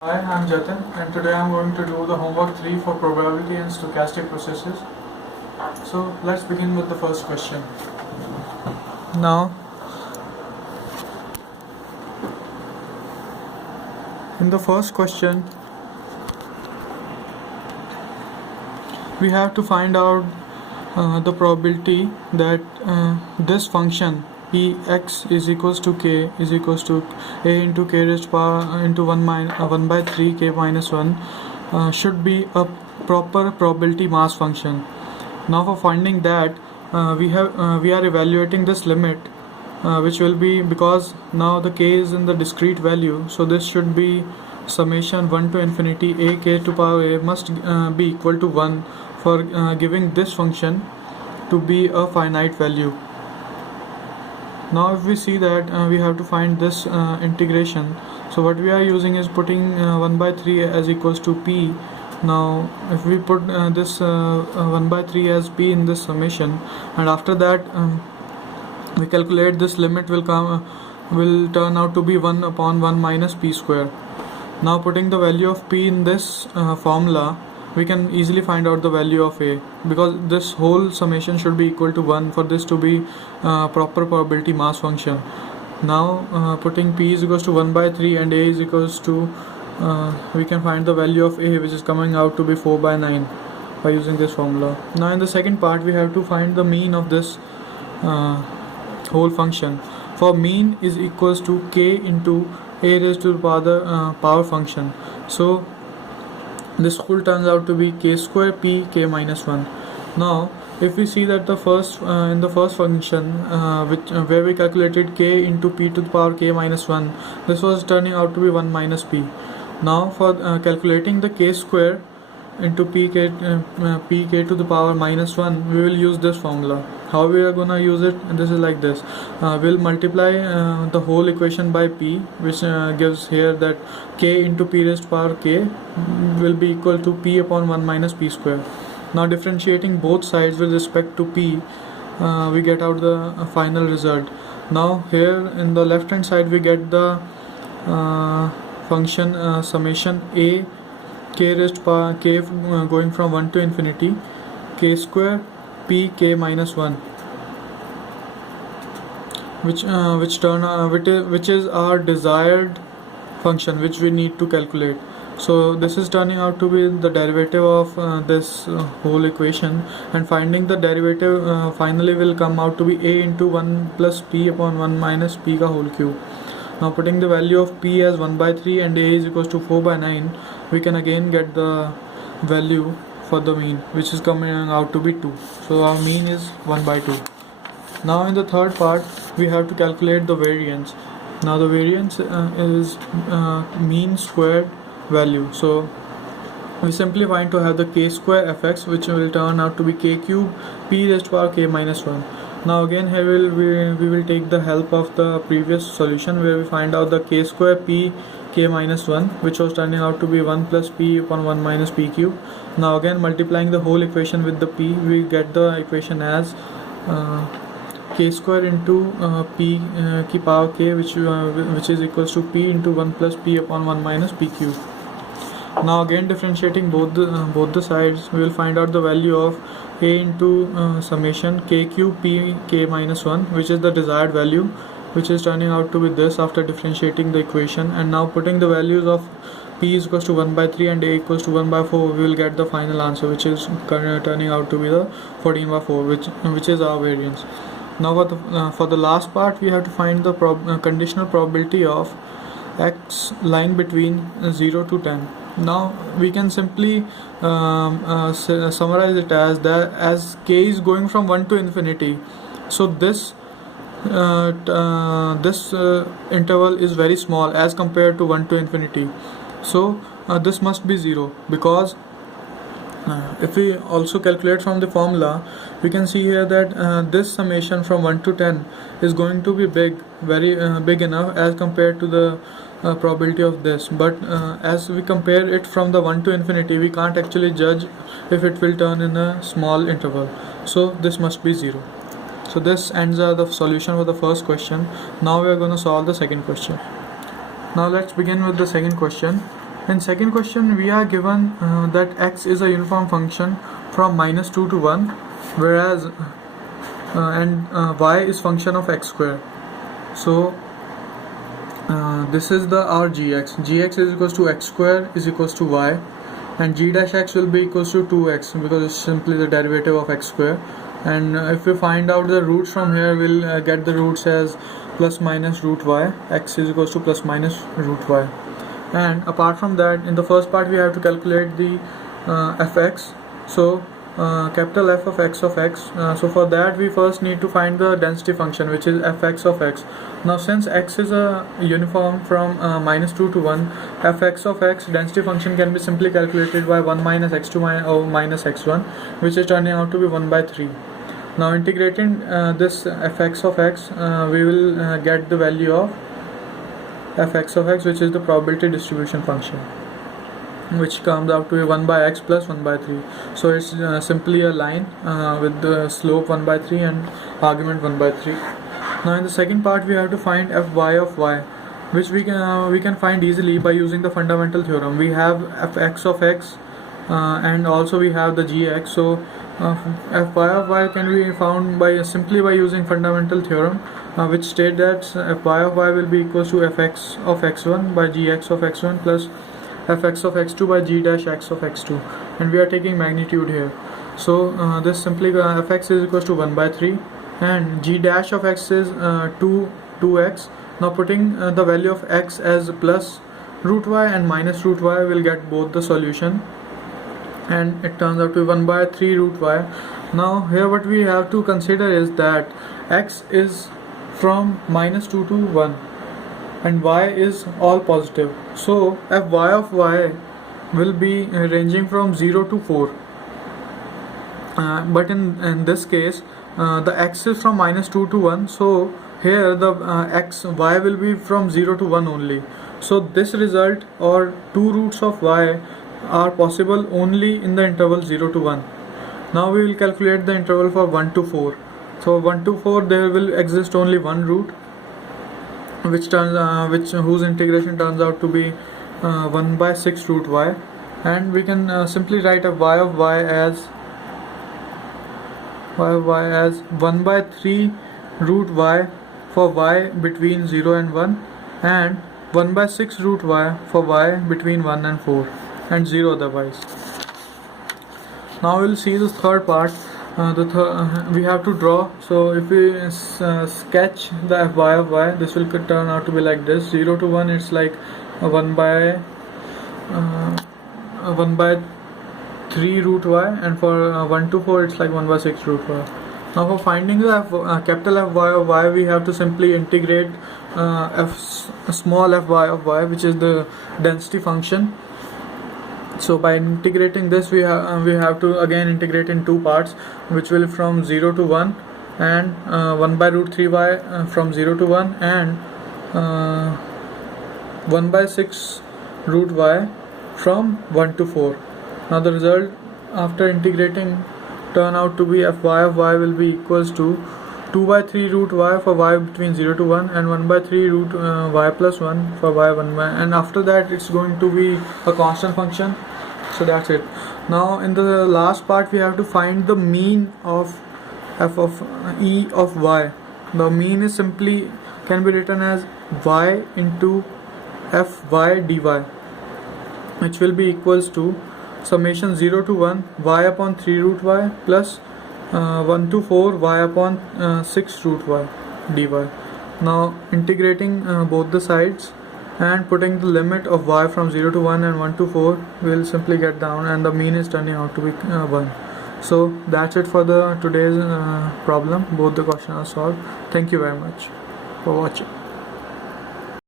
Hi, I'm Jatin, and today I'm going to do the homework 3 for probability and stochastic processes. So let's begin with the first question. Now, in the first question, we have to find out the probability that this function Px is equals to k is equals to a into k raised to power into 1 by 3 k minus 1 should be a proper probability mass function. Now for finding that we are evaluating this limit which will be, because now the k is in the discrete value, so this should be summation 1 to infinity a k to power a must be equal to 1 for giving this function to be a finite value. Now if we see that we have to find this integration, so what we are using is putting 1 by 3 as equals to p. Now if we put this 1 by 3 as p in this summation, and after that we calculate, this limit will turn out to be 1 upon 1 minus p square. Now putting the value of p in this formula, we can easily find out the value of a, because this whole summation should be equal to 1 for this to be proper probability mass function. Now putting p is equals to 1 by 3 and a is equals to we can find the value of a, which is coming out to be 4 by 9 by using this formula. Now in the second part, we have to find the mean of this whole function. For mean is equals to k into a raised to the power function. So this whole turns out to be k square p k minus 1. Now if we see that the first in the first function where we calculated k into p to the power k minus 1, this was turning out to be 1 minus p. Now for calculating the k square into pk to the power minus 1, we will use this formula. How we are gonna use it? And this is like this. We'll multiply the whole equation by p, which gives here that k into p raised to power k will be equal to p upon 1 minus p square. Now differentiating both sides with respect to p, we get out the final result. Now here in the left hand side, we get the function summation a k raised to power k going from 1 to infinity k square p k minus 1, which is our desired function which we need to calculate. So this is turning out to be the derivative of this whole equation, and finding the derivative finally will come out to be a into 1 plus p upon 1 minus p ka whole cube. Now putting the value of p as 1 by 3 and a is equals to 4 by 9, we can again get the value for the mean, which is coming out to be 2. So our mean is 1 by 2. Now in the third part, we have to calculate the variance. Now the variance is mean squared value. So we simply find to have the k square fx, which will turn out to be k cube p raised to power k minus 1. Now again here we will take the help of the previous solution, where we find out the k square p k minus 1, which was turning out to be 1 plus p upon 1 minus p cube. Now again multiplying the whole equation with the p, we get the equation as k square into p ki power k, which is equals to p into 1 plus p upon 1 minus p cube. Now again differentiating both the sides, we will find out the value of a into summation k cube p k minus 1, which is the desired value, which is turning out to be this after differentiating the equation. And now putting the values of p is equals to 1 by 3 and a equals to 1 by 4, we will get the final answer, which is turning out to be the 14 by 4, which is our variance. Now for the last part, we have to find the conditional probability of x lying between 0 to 10. Now we can simply summarize it as that, as k is going from 1 to infinity, so this interval is very small as compared to 1 to infinity. So this must be 0, because if we also calculate from the formula, we can see here that this summation from 1 to 10 is going to be very big enough as compared to the probability of this. But as we compare it from the 1 to infinity, we can't actually judge if it will turn in a small interval. So this must be 0. So this ends the solution for the first question. Now we are going to solve the second question. Now let's begin with the second question. In second question, we are given that x is a uniform function from -2 to 1, whereas y is function of x square. So this is the our gx. Gx is equals to x square is equals to y, and g dash x will be equals to 2x because it's simply the derivative of x square. And if we find out the roots from here, we'll get the roots as plus minus root y. X is equals to plus minus root y. And apart from that, in the first part we have to calculate the fx. So capital F of x. So for that we first need to find the density function, which is fx of x. Now since x is a uniform from -2 to 1, fx of x density function can be simply calculated by 1 minus x2 minus x1, which is turning out to be 1 by 3. Now integrating this fx of x, we will get the value of fx of x, which is the probability distribution function, which comes out to be 1 by x plus 1 by 3. So it's simply a line with the slope 1 by 3 and argument 1 by 3. Now in the second part we have to find fy of y, which we can find easily by using the fundamental theorem. We have fx of x and also we have the gx. So fy of y can be found by simply by using fundamental theorem, which state that fy of y will be equals to fx of x1 by gx of x1 plus fx of x2 by g dash x of x2, and we are taking magnitude here. So this simply fx is equals to 1 by 3 and g dash of x is 2x. Now putting the value of x as plus root y and minus root y, will get both the solution, and it turns out to be 1 by 3 root y. Now here what we have to consider is that x is from -2 to 1 and y is all positive. So fy of y will be ranging from 0 to 4. But in this case the x is from -2 to 1, so here the y will be from 0 to 1 only. So this result or two roots of y are possible only in the interval 0 to 1. Now we will calculate the interval for 1 to 4. So 1 to 4 there will exist only one root, whose integration turns out to be 1 by 6 root y, and we can simply write a y of y as 1 by 3 root y for y between 0 and 1, and 1 by 6 root y for y between 1 and 4 and 0 otherwise. Now we'll see the third part. We have to draw. So if we sketch the fy of y, this will turn out to be like this. 0 to 1 it's like 1 by 3 root y, and for 1 to 4 it's like 1 by 6 root y. Now for finding the capital Fy of y, we have to simply integrate small fy of y, which is the density function. So by integrating this, we have to again integrate in two parts, which will from 0 to 1, and 1 by root 3y from 0 to 1, and 1 by 6 root y from 1 to 4. Now the result after integrating turn out to be fy of y will be equals to 2 by 3 root y for y between 0 to 1, and 1 by 3 root y plus 1 for y 1 by, and after that it's going to be a constant function. So that's it. Now in the last part we have to find the mean of f of e of y. The mean is simply can be written as y into fy dy, which will be equals to summation 0 to 1 y upon 3 root y plus 1 to 4 y upon 6 root y dy. Now integrating both the sides and putting the limit of y from 0 to 1 and 1 to 4, will simply get down, and the mean is turning out to be 1. So that's it for the today's problem. Both the questions are solved. Thank you very much for watching.